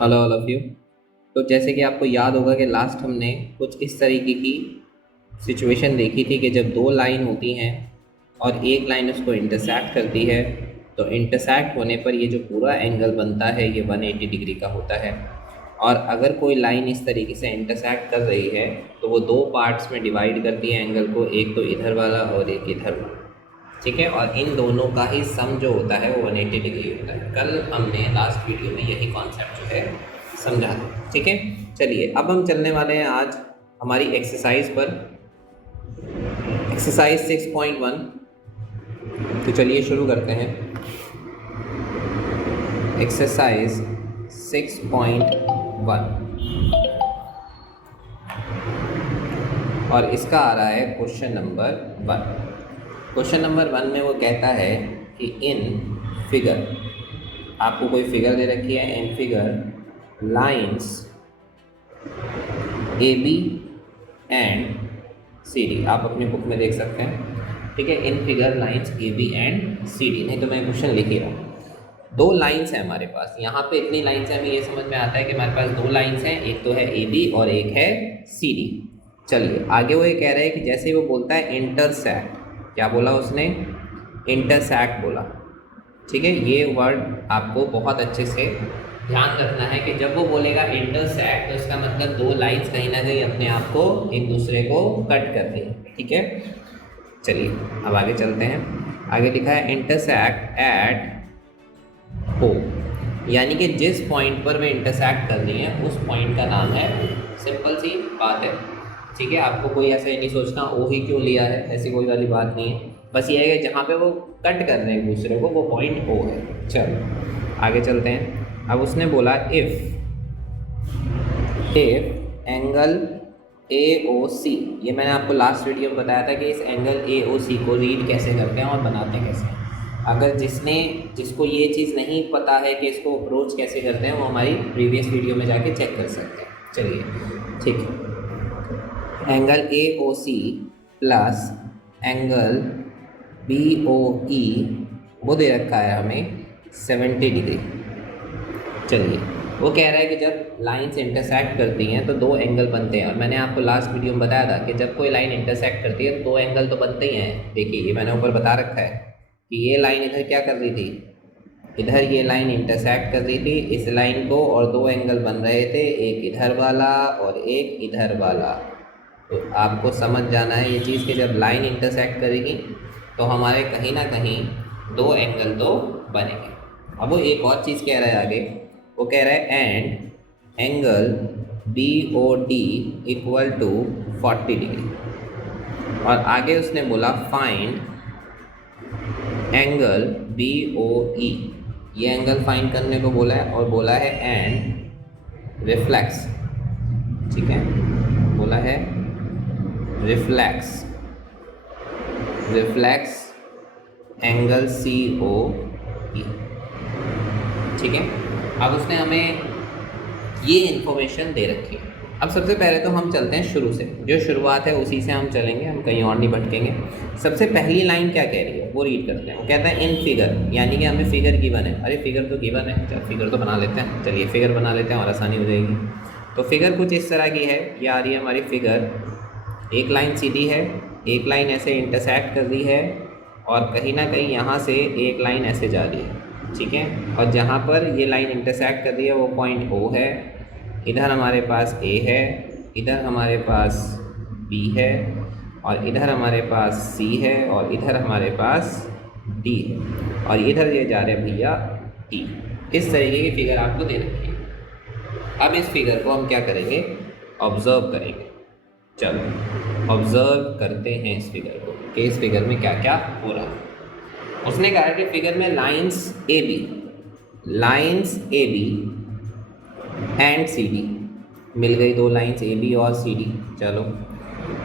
Hello all of you. तो जैसे कि आपको याद होगा कि लास्ट हमने कुछ इस तरीके की सिचुएशन देखी थी कि जब दो लाइन होती हैं और एक लाइन उसको इंटरसेक्ट करती है, तो इंटरसेक्ट होने पर ये जो पूरा एंगल बनता है ये 180 डिग्री का होता है। और अगर कोई लाइन इस तरीके से इंटरसेक्ट कर रही है तो वो दो पार्ट्स में डिवाइड करती है एंगल को, एक तो इधर वाला और एक इधर वाला। ठीक है, और इन दोनों का ही सम जो होता है वो 180 डिग्री होता है। कल हमने लास्ट वीडियो में यही कॉन्सेप्ट जो है समझा था। ठीक है, चलिए अब हम चलने वाले हैं आज हमारी एक्सरसाइज पर, एक्सरसाइज 6.1। तो चलिए शुरू करते हैं। एक्सरसाइज 6.1 और इसका आ रहा है क्वेश्चन नंबर 1। क्वेश्चन नंबर 1 में वो कहता है कि इन फिगर, आपको कोई फिगर दे रखी है, in figure lines A B and C D, आप अपनी बुक में देख सकते हैं। ठीक है, in figure lines A B and C D, नहीं तो मैं क्वेश्चन लिख ही रहा हूँ। दो लाइंस हैं हमारे पास, यहाँ पे इतनी लाइंस हैं, हमें ये समझ में आता है कि हमारे पास दो लाइंस हैं, एक तो है ए बी और एक है सी डी। चलिए आगे वो ये कह रहे हैं कि जैसे वो बोलता है इंटरसेक्ट, क्या बोला उसने, इंटरसेक्ट बोला। ठीक है, ये वर्ड आपको बहुत अच्छे से ध्यान रखना है कि जब वो बोलेगा इंटरसेक्ट तो इसका मतलब दो लाइंस कहीं ना कहीं अपने आप को एक दूसरे को कट कर रही है। ठीक है, चलिए अब आगे चलते हैं। आगे लिखा है इंटरसेक्ट एट ओ, यानी कि जिस पॉइंट पर वे इंटरसेक्ट कर रही हैं उस पॉइंट का नाम है, सिंपल सी बात है। ठीक है, आपको कोई ऐसा नहीं सोचना ओ ही क्यों लिया है, ऐसी कोई वाली बात नहीं है। बस ये है कि जहाँ पे वो कट कर रहे हैं एक दूसरे को वो पॉइंट ओ है। चलो आगे चलते हैं। अब उसने बोला इफ़ एंगल ए ओ सी, ये मैंने आपको लास्ट वीडियो में बताया था कि इस एंगल ए ओ सी को रीड कैसे करते हैं और बनाते कैसे हैं। अगर जिसको ये चीज़ नहीं पता है कि इसको अप्रोच कैसे करते हैं वो हमारी प्रीवियस वीडियो में जाके चेक कर सकते हैं। चलिए ठीक है, angle A O C plus angle B O E वो दे रखा है हमें 70 डिग्री। चलिए वो कह रहा है कि जब लाइंस इंटरसेक्ट करती हैं तो दो एंगल बनते हैं, और मैंने आपको लास्ट वीडियो में बताया था कि जब कोई लाइन इंटरसेक्ट करती है तो दो एंगल तो बनते ही हैं। देखिए ये मैंने ऊपर बता रखा है कि ये लाइन इधर क्या कर रही थी, इधर ये लाइन इंटरसेक्ट कर रही थी इस लाइन को, और दो एंगल बन रहे थे, एक इधर वाला और एक इधर वाला। तो आपको समझ जाना है ये चीज़ कि जब लाइन इंटरसेक्ट करेगी तो हमारे कहीं ना कहीं दो एंगल तो बनेंगे। अब वो एक और चीज़ कह रहा है आगे, वो कह रहा है and angle B O D equal to 40 degree, और आगे उसने बोला find angle B O E, ये एंगल फाइंड करने को बोला है, और बोला है एंड रिफ्लेक्स। ठीक है, बोला है रिफ्लेक्स एंगल सी ओ ई। ठीक है, अब उसने हमें ये इन्फॉर्मेशन दे रखी है। अब सबसे पहले तो हम चलते हैं शुरू से, जो शुरुआत है उसी से हम चलेंगे, हम कहीं और नहीं भटकेंगे। सबसे पहली लाइन क्या कह रही है वो रीड करते हैं। वो कहता है इन फिगर, यानी कि हमें फिगर गिवन है। अरे फिगर तो गिवन है, चल फिगर तो बना लेते हैं। चलिए फिगर बना लेते हैं और आसानी हो जाएगी। तो फिगर कुछ इस तरह की है, ये आ रही है हमारी फिगर, एक लाइन सीधी है, एक लाइन ऐसे इंटरसेक्ट कर रही है, और कहीं ना कहीं यहाँ से एक लाइन ऐसे जा रही है। ठीक है, और जहाँ पर ये लाइन इंटरसेक्ट कर रही है वो पॉइंट ओ है, इधर हमारे पास ए है, इधर हमारे पास बी है, और इधर हमारे पास सी है, और इधर हमारे पास डी है, और इधर ये जा रहे हैं भैया ई। इस तरीके की फिगर आपको दे रखी है। अब इस फिगर को हम क्या करेंगे, ऑब्ज़र्व करेंगे। चलो ऑब्ज़र्व करते हैं इस फिगर को कि इस फिगर में क्या क्या हो रहा है। उसने कहा कि फिगर में lines A B and C D मिल गई, दो लाइंस ए बी और सी डी। चलो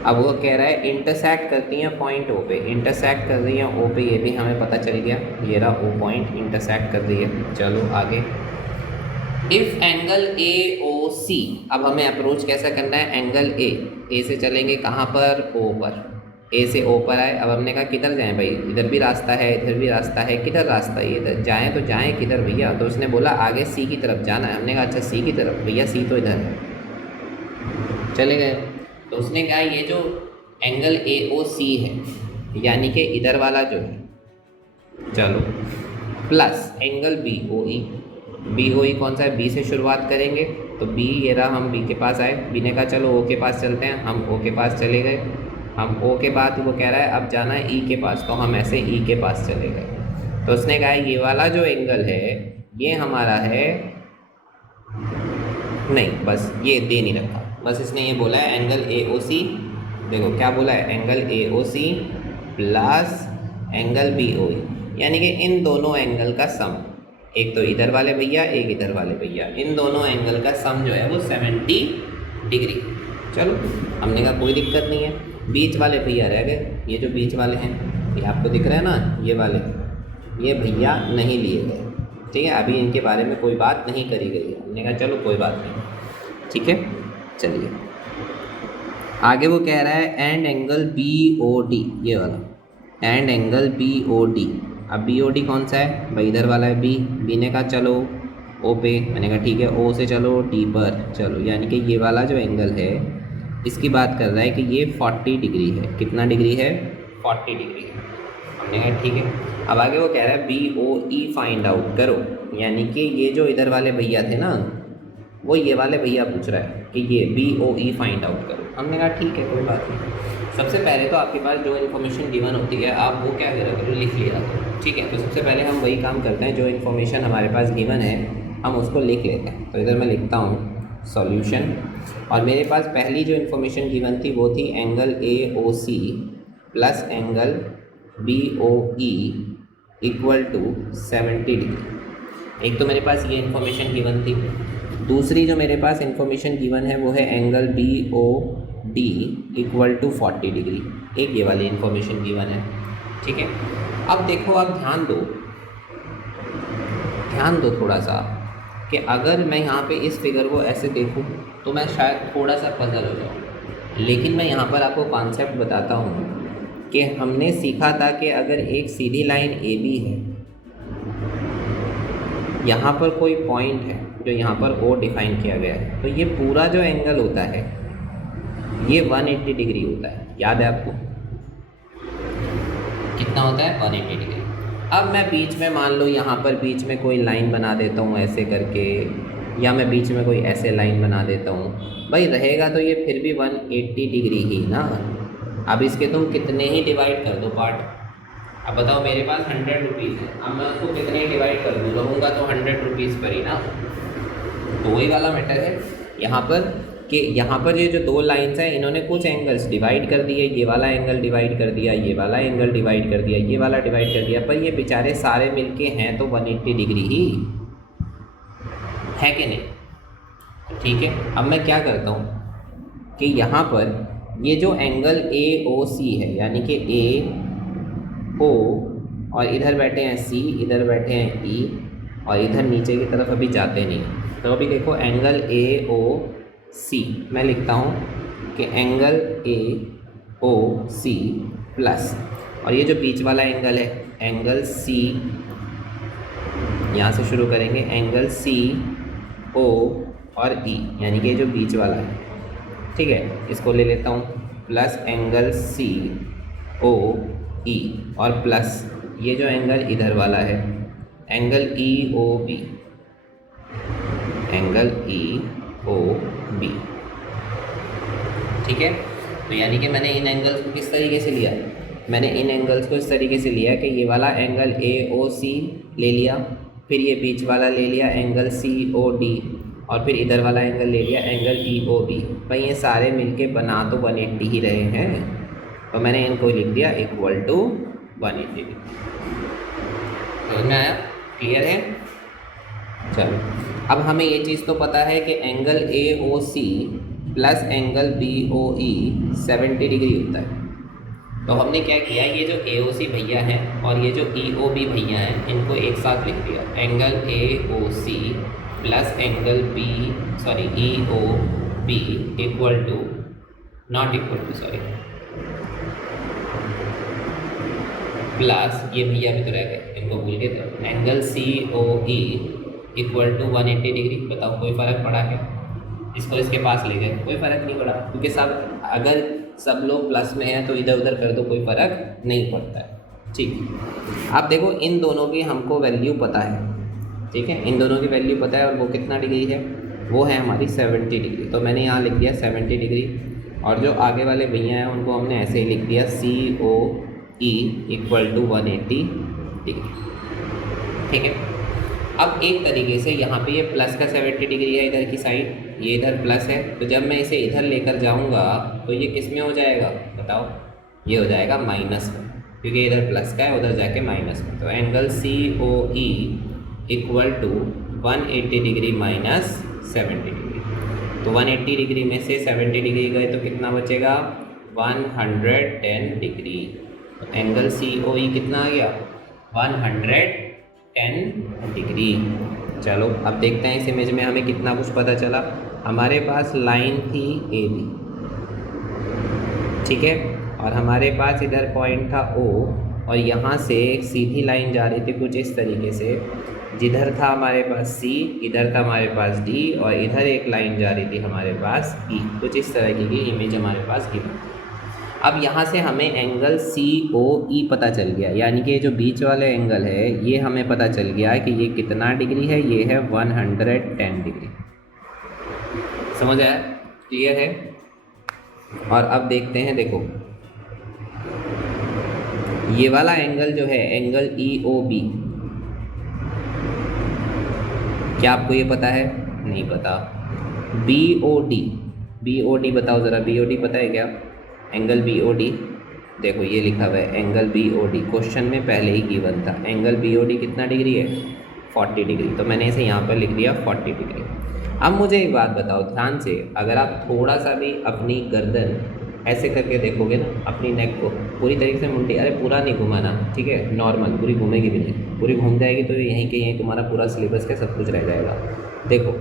अब वो कह रहा है इंटरसेक्ट करती हैं पॉइंट ओ पे, इंटरसेक्ट कर रही हैं ओ पे, ये भी हमें पता चल गया, ये रहा ओ पॉइंट इंटरसेक्ट कर रही है। चलो आगे, इफ़ एंगल ए ओ सी, अब हमें अप्रोच कैसा करना है, एंगल ए से चलेंगे कहाँ पर, ओ पर। ए से ओ पर आए। अब हमने कहा किधर जाएं भाई, इधर भी रास्ता है इधर भी रास्ता है, किधर रास्ता है, इधर जाएं तो जाएं किधर भैया। तो उसने बोला आगे सी की तरफ जाना है। हमने कहा अच्छा सी की तरफ, भैया सी तो इधर है, चले गए। तो उसने कहा ये जो एंगल ए ओ सी है यानी कि इधर वाला जो है, चलो, प्लस एंगल बी ओ ई। बी ओ ई कौन सा है, बी से शुरुआत करेंगे तो बी, ये रहा, हम बी के पास आए। बी ने कहा चलो ओ के पास चलते हैं, हम ओ के पास चले गए। हम ओ के बाद वो कह रहा है अब जाना है ई के पास, तो हम ऐसे ई के पास चले गए। तो उसने कहा ये वाला जो एंगल है ये हमारा है, नहीं बस ये दे नहीं रखा, बस इसने ये बोला है एंगल ए ओ सी। देखो क्या बोला है, angle A O C plus angle B O E, यानी कि इन दोनों एंगल का सम, एक तो इधर वाले भैया एक इधर वाले भैया, इन दोनों एंगल का सम जो है वो 70 डिग्री। चलो हमने कहा कोई दिक्कत नहीं है। बीच वाले भैया रह गए, ये जो बीच वाले हैं ये आपको दिख रहा है ना, ये वाले, ये भैया नहीं लिए गए, ठीक है, अभी इनके बारे में कोई बात नहीं करी गई है। हमने कहा चलो कोई बात नहीं, ठीक है। चलिए आगे वो कह रहा है and angle B O D, ये वाला and angle B O D. अब बी ओ डी कौन सा है भाई, इधर वाला है बी। बी ने कहा चलो ओ पे, मैंने कहा ठीक है, ओ से चलो डी पर चलो, यानी कि ये वाला जो एंगल है इसकी बात कर रहा है कि ये 40 डिग्री है। कितना डिग्री है, 40 डिग्री है। हमने कहा ठीक है। अब आगे वो कह रहा है B O E find out करो, यानी कि ये जो इधर वाले भैया थे ना, वो ये वाले भैया पूछ रहा है कि ये B O E find out करो। हमने कहा ठीक है कोई बात नहीं। सबसे पहले तो आपके पास जो इन्फॉर्मेशन गिवन होती है आप वो क्या करा करो, लिख लिया करो, ठीक है। तो सबसे पहले हम वही काम करते हैं, जो इन्फॉर्मेशन हमारे पास गिवन है हम उसको लिख लेते हैं। तो इधर मैं लिखता हूँ सॉल्यूशन, और मेरे पास पहली जो इन्फॉर्मेशन गिवन थी वो थी angle A O C plus angle B O E equal to 70 degree. एक तो मेरे पास ये इन्फॉर्मेशन गिवन थी। दूसरी जो मेरे पास इन्फॉर्मेशन गिवन है वो है angle B O D equal to 40 degree. एक ये वाली इन्फॉर्मेशन गिवन है, ठीक है। अब देखो, आप ध्यान दो थोड़ा सा कि अगर मैं यहाँ पे इस फिगर को ऐसे देखूँ तो मैं शायद थोड़ा सा पजल हो जाऊँ, लेकिन मैं यहाँ पर आपको कॉन्सेप्ट बताता हूँ कि हमने सीखा था कि अगर एक सीधी लाइन ए बी है, यहाँ पर कोई पॉइंट है जो यहाँ पर ओ डिफाइन किया गया है, तो ये पूरा जो एंगल होता है ये 180 डिग्री होता है। याद है आपको कितना होता है, 180 डिग्री। अब मैं बीच में मान लो यहाँ पर बीच में कोई लाइन बना देता हूँ ऐसे करके, या मैं बीच में कोई ऐसे लाइन बना देता हूँ, भाई रहेगा तो ये फिर भी 180 डिग्री ही ना। अब इसके तुम कितने ही डिवाइड कर दो पार्ट। अब बताओ मेरे पास 100 रुपीज़ है, अब मैं उसको कितने ही डिवाइड कर दूँ, रहूँगा तो 100 रुपीज़ पर ही ना। तो वही वाला मैटर है यहाँ पर कि यहाँ पर ये जो दो लाइंस हैं इन्होंने कुछ एंगल्स डिवाइड कर दिए, ये वाला एंगल डिवाइड कर दिया, ये वाला एंगल डिवाइड कर दिया, ये वाला डिवाइड कर दिया, पर ये बेचारे सारे मिलके हैं तो 180 डिग्री ही है कि नहीं। ठीक है, अब मैं क्या करता हूँ कि यहाँ पर ये जो एंगल ए ओ सी है, यानी कि ए ओ और इधर बैठे हैं सी, इधर बैठे हैं ई, और इधर नीचे की तरफ अभी जाते नहीं। तो अभी देखो एंगल ए ओ सी, मैं लिखता हूँ कि angle A O C plus, और ये जो बीच वाला एंगल है एंगल सी, यहाँ से शुरू करेंगे एंगल सी ओ और ई, यानी कि जो बीच वाला है, ठीक है, इसको ले लेता हूँ प्लस एंगल सी ओ ई, और प्लस ये जो एंगल इधर वाला है angle E O B, angle E O B, ठीक है। तो यानी कि मैंने इन एंगल्स को किस तरीके से लिया, मैंने इन एंगल्स को इस तरीके से लिया कि ये वाला एंगल ए ओ सी ले लिया, फिर ये बीच वाला ले लिया एंगल सी ओ डी, और फिर इधर वाला एंगल ले लिया एंगल ई ओ बी। भाई ये सारे मिलके बना तो 180 ही रहे हैं, तो मैंने इनको लिख दिया इक्वल टू 180 डिग्री। समझ में आया, क्लियर है। चलो अब हमें ये चीज़ तो पता है कि angle A O C plus angle B O E 70 degree होता है। तो हमने क्या किया, ये जो ए ओ सी भैया हैं और ये जो ई ओ बी भैया हैं इनको एक साथ लिख दिया, angle A O C plus angle B sorry E O B equal to not equal to sorry plus ये भैया भी तो रह गए, इनको भूल गए थे, angle C O E equal to 180 degree. बताओ कोई फ़र्क पड़ा क्या? इसको इसके पास ले गए, कोई फ़र्क नहीं पड़ा, क्योंकि सब अगर सब लोग प्लस में हैं तो इधर उधर कर दो, कोई फ़र्क नहीं पड़ता है। ठीक, अब देखो इन दोनों की हमको वैल्यू पता है, ठीक है, इन दोनों की वैल्यू पता है, और वो कितना डिग्री है, वो है हमारी 70 डिग्री। तो मैंने यहाँ लिख दिया 70 डिग्री, और जो आगे वाले भैया हैं उनको हमने ऐसे ही लिख दिया सी O E equal to 180 degree, ठीक है। अब एक तरीके से यहाँ पे ये प्लस का 70 डिग्री है इधर की साइड, ये इधर प्लस है, तो जब मैं इसे इधर लेकर जाऊँगा तो ये किस में हो जाएगा बताओ? ये हो जाएगा माइनस में, क्योंकि इधर प्लस का है उधर जाके माइनस में। तो angle C O E equal to 180 degree minus 70 degree. तो 180 डिग्री में से 70 डिग्री गए तो कितना बचेगा? 110 डिग्री। तो एंगल सी ओ ई कितना आ गया? 110 डिग्री। चलो अब देखते हैं इस इमेज में हमें कितना कुछ पता चला। हमारे पास लाइन थी ए बी, ठीक है, और हमारे पास इधर पॉइंट था ओ, और यहाँ से एक सीधी लाइन जा रही थी कुछ इस तरीके से, जिधर था हमारे पास सी, इधर था हमारे पास डी, और इधर एक लाइन जा रही थी हमारे पास ई। कुछ इस तरह की इमेज हमारे पास गिवन। अब यहाँ से हमें एंगल सी ओ ई पता चल गया, यानी कि जो बीच वाले एंगल है ये हमें पता चल गया कि ये कितना डिग्री है, ये है 110 डिग्री। समझ आया? क्लियर है? और अब देखते हैं, देखो ये वाला एंगल जो है एंगल ई ओ बी, क्या आपको ये पता है? नहीं पता। बी ओ डी बताओ ज़रा, बी ओ डी पता है क्या? एंगल बी ओ डी, देखो ये लिखा हुआ है angle B O D, question में पहले ही गिवन था। एंगल बी ओ डी कितना डिग्री है? 40 डिग्री। तो मैंने इसे यहाँ पर लिख दिया 40 डिग्री। अब मुझे एक बात बताओ ध्यान से, अगर आप थोड़ा सा भी अपनी गर्दन ऐसे करके देखोगे ना, अपनी नेक को पूरी तरीके से मुंडी, अरे पूरा नहीं घुमाना, ठीक है, नॉर्मल, पूरी घूमेगी भी नहीं, पूरी घूम जाएगी तो यहीं के यहीं तुम्हारा पूरा सिलेबस का सब कुछ रह जाएगा। देखो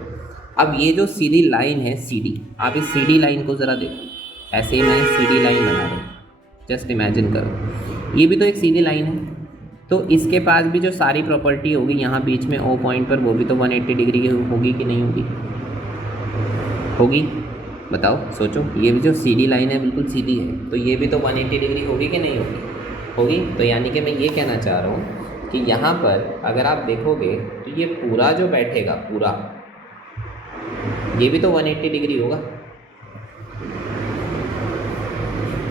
अब ये जो सीधी लाइन है सी डी, आप इस सी डी लाइन को ज़रा देखो, ऐसे ही मैं सी डी लाइन बना रहा हूँ, जस्ट इमेजिन करो, ये भी तो एक सीधी लाइन है, तो इसके पास भी जो सारी प्रॉपर्टी होगी यहाँ बीच में ओ पॉइंट पर, वो भी तो 180 डिग्री की होगी कि नहीं होगी? होगी, बताओ सोचो। ये भी जो सीधी लाइन है बिल्कुल सीधी है, तो ये भी तो 180 डिग्री होगी कि नहीं होगी? होगी। तो यानी कि मैं ये कहना चाह रहा हूँ कि यहाँ पर अगर आप देखोगे तो ये पूरा जो बैठेगा पूरा, ये भी तो 180 डिग्री होगा,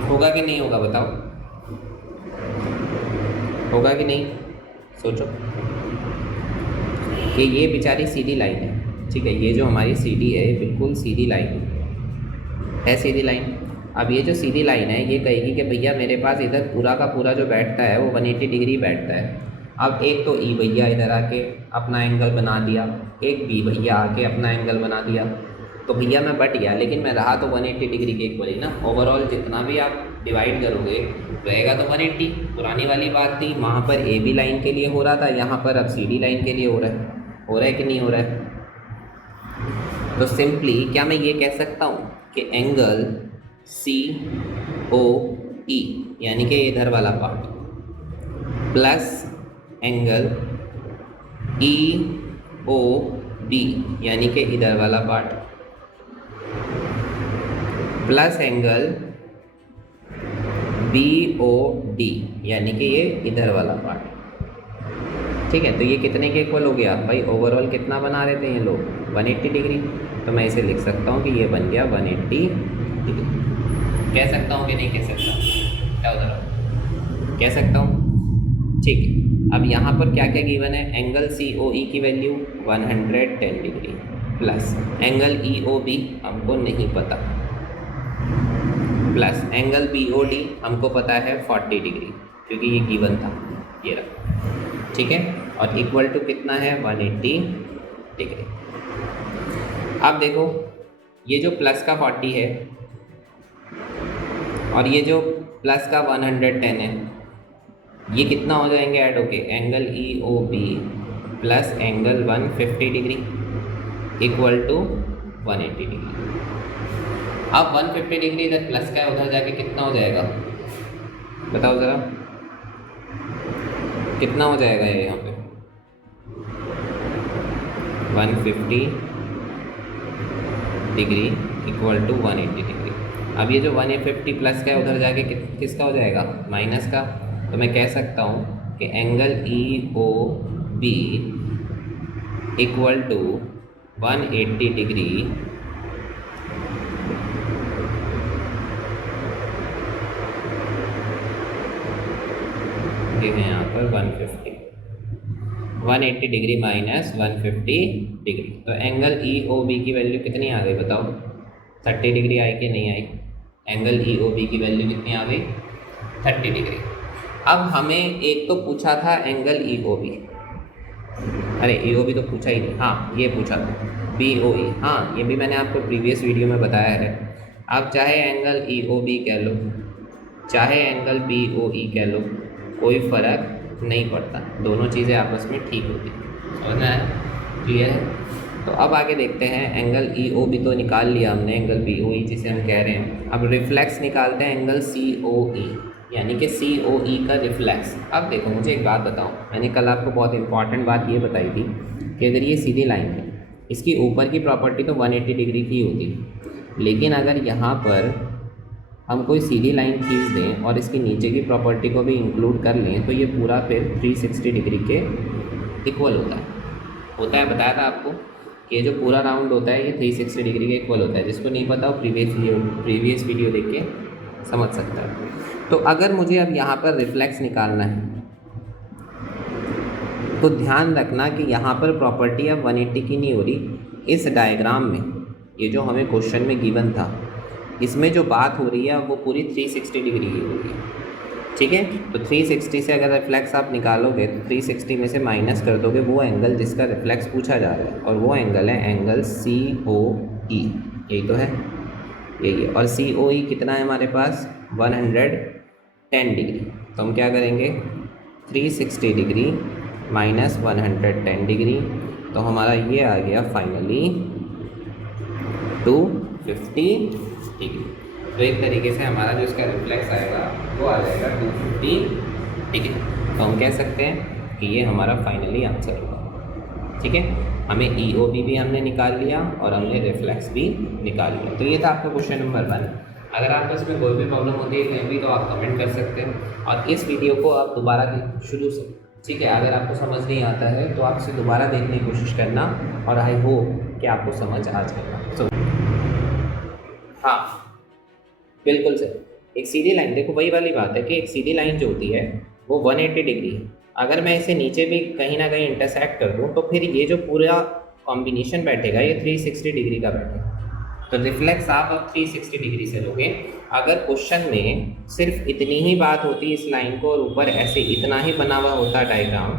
होगा कि नहीं होगा बताओ? होगा कि नहीं? सोचो कि ये बेचारी सीधी लाइन है, ठीक है, ये जो हमारी सीधी है बिल्कुल सीधी लाइन है, सीधी लाइन। अब ये जो सीधी लाइन है ये कहेगी कि भैया मेरे पास इधर पूरा का पूरा जो बैठता है वो 180 डिग्री बैठता है। अब एक तो ई भैया इधर आके अपना एंगल बना दिया, एक बी भैया आके अपना एंगल बना दिया, तो भैया मैं बट गया, लेकिन मैं रहा तो 180 डिग्री के इक्वल ही ना। ओवरऑल जितना भी आप डिवाइड करोगे रहेगा तो 180। पुरानी वाली बात थी, वहाँ पर ए बी लाइन के लिए हो रहा था, यहाँ पर अब सी डी लाइन के लिए हो रहा है कि नहीं हो रहा है? तो सिंपली क्या मैं ये कह सकता हूँ कि एंगल सी ओ ई यानी कि इधर वाला part plus angle E O B यानी कि इधर वाला part plus angle B O D यानी कि ये इधर वाला पार्ट, ठीक है। तो ये कितने के इक्वल हो गया भाई? ओवरऑल कितना बना रहे थे ये लोग? 180 डिग्री। तो मैं इसे लिख सकता हूँ कि ये बन गया 180 डिग्री। कह सकता हूँ कि नहीं कह सकता? क्या उधर कह सकता हूँ, ठीक है। अब यहाँ पर क्या क्या गिवन है? एंगल सी ओ ई की value 110 degree plus angle E O B हमको नहीं पता, plus angle B O D हमको पता है 40 डिग्री क्योंकि ये गिवन था, ये रहा, ठीक है। और इक्वल टू कितना है? 180 डिग्री। अब देखो ये जो प्लस का 40 है और ये जो प्लस का 110 है, ये कितना हो जाएंगे ऐड होके? Angle E O B plus angle 150 degree equal to 180 degree. अब 150 डिग्री इधर प्लस का है, उधर जाके कितना हो जाएगा बताओ ज़रा? कितना हो जाएगा ये यहाँ पे 150 डिग्री इक्वल टू 180 डिग्री। अब ये जो 150 प्लस का है उधर जाके किसका हो जाएगा, माइनस का। तो मैं कह सकता हूँ कि angle E O B equal to 180 degree ये है यहाँ पर 180 डिग्री माइनस 150 डिग्री। तो एंगल ई ओ बी की वैल्यू कितनी आ गई बताओ, 30 डिग्री आई कि नहीं आई। एंगल ई ओ बी की वैल्यू कितनी आ गई, 30 डिग्री। अब हमें एक तो पूछा था एंगल ई ओ बी, अरे ई ओ बी तो पूछा ही नहीं, हाँ ये पूछा था बी ओ ई, हाँ ये भी मैंने आपको प्रीवियस वीडियो में बताया है। आप चाहे एंगल ई ओ बी कह लो चाहे एंगल बी ओ ई कह लो, कोई फ़र्क नहीं पड़ता, दोनों चीज़ें आपस में ठीक होती हैं। समझ में आया, क्लियर है। तो अब आगे देखते हैं, एंगल ई ओ बी तो निकाल लिया हमने, एंगल बी ओ ई जिसे हम कह रहे हैं। अब रिफ्लेक्स निकालते हैं एंगल सी ओ ई, यानी कि सी ओ ई का रिफ्लेक्स। अब देखो मुझे एक बात बताओ, मैंने कल आपको बहुत इंपॉर्टेंट बात ये बताई थी कि अगर ये सीधी लाइन है, इसकी ऊपर की प्रॉपर्टी तो 180 डिग्री की होती, लेकिन अगर यहाँ पर हम कोई सीधी लाइन खींच दें और इसकी नीचे की प्रॉपर्टी को भी इंक्लूड कर लें तो ये पूरा फिर 360 डिग्री के इक्वल होता है। बताया था आपको कि ये जो पूरा राउंड होता है ये 360 डिग्री के इक्वल होता है। जिसको नहीं पता वो प्रीवियस वीडियो देख के समझ सकता है। तो अगर मुझे अब यहाँ पर रिफ्लेक्स निकालना है तो ध्यान रखना कि यहाँ पर प्रॉपर्टी अब 180 की नहीं हो रही। इस डायग्राम में ये जो हमें क्वेश्चन में गिवन था, इसमें जो बात हो रही है वो पूरी 360 डिग्री की हो रही है, ठीक है। तो 360 से अगर रिफ्लेक्स आप निकालोगे तो 360 में से माइनस कर दोगे वो एंगल जिसका रिफ्लेक्स पूछा जा रहा है, और वो एंगल है एंगल सी ओ ई, यही तो है, यही है। और सी ओ ई कितना है हमारे पास, 110 डिग्री। तो हम क्या करेंगे, 360 डिग्री माइनस 110 डिग्री, तो हमारा ये आ गया फाइनली 250 डिग्री। तो एक तरीके से हमारा जो इसका रिफ्लेक्स आएगा वो आ जाएगा 250 डिग्री। तो हम कह सकते हैं कि ये हमारा फाइनली आंसर होगा, ठीक है। हमें ई ओ बी भी हमने निकाल लिया और हमने रिफ्लेक्स भी निकाल लिया। तो ये था आपका क्वेश्चन नंबर 1। अगर आपको इसमें कोई भी प्रॉब्लम होती है कहीं भी तो आप कमेंट कर सकते हैं, और इस वीडियो को आप दोबारा शुरू से, ठीक है। अगर आपको समझ नहीं आता है तो आप इसे दोबारा देखने की कोशिश करना, और आई होप कि आपको समझ आ जाएगा। हाँ बिल्कुल सही। एक सीधी लाइन, देखो वही वाली बात है कि एक सीधी लाइन जो होती है वो 180 डिग्री है। अगर मैं इसे नीचे भी कहीं ना कहीं इंटरसेक्ट कर दूँ तो फिर ये जो पूरा कॉम्बिनेशन बैठेगा ये 360 डिग्री का बैठेगा। तो रिफ्लेक्स आप अब 360 डिग्री से लोगे। अगर क्वेश्चन में सिर्फ इतनी ही बात होती इस लाइन को और ऊपर ऐसे इतना ही बना हुआ होता डायग्राम,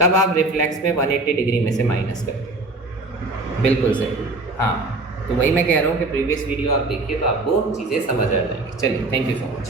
तब आप रिफ्लेक्स में 180 डिग्री में से माइनस करते। बिल्कुल सही, हाँ। तो वही मैं कह रहा हूँ कि प्रीवियस वीडियो आप देखिए तो आपको चीज़ें समझ आ जाएंगी। चलिए, थैंक यू सो मच।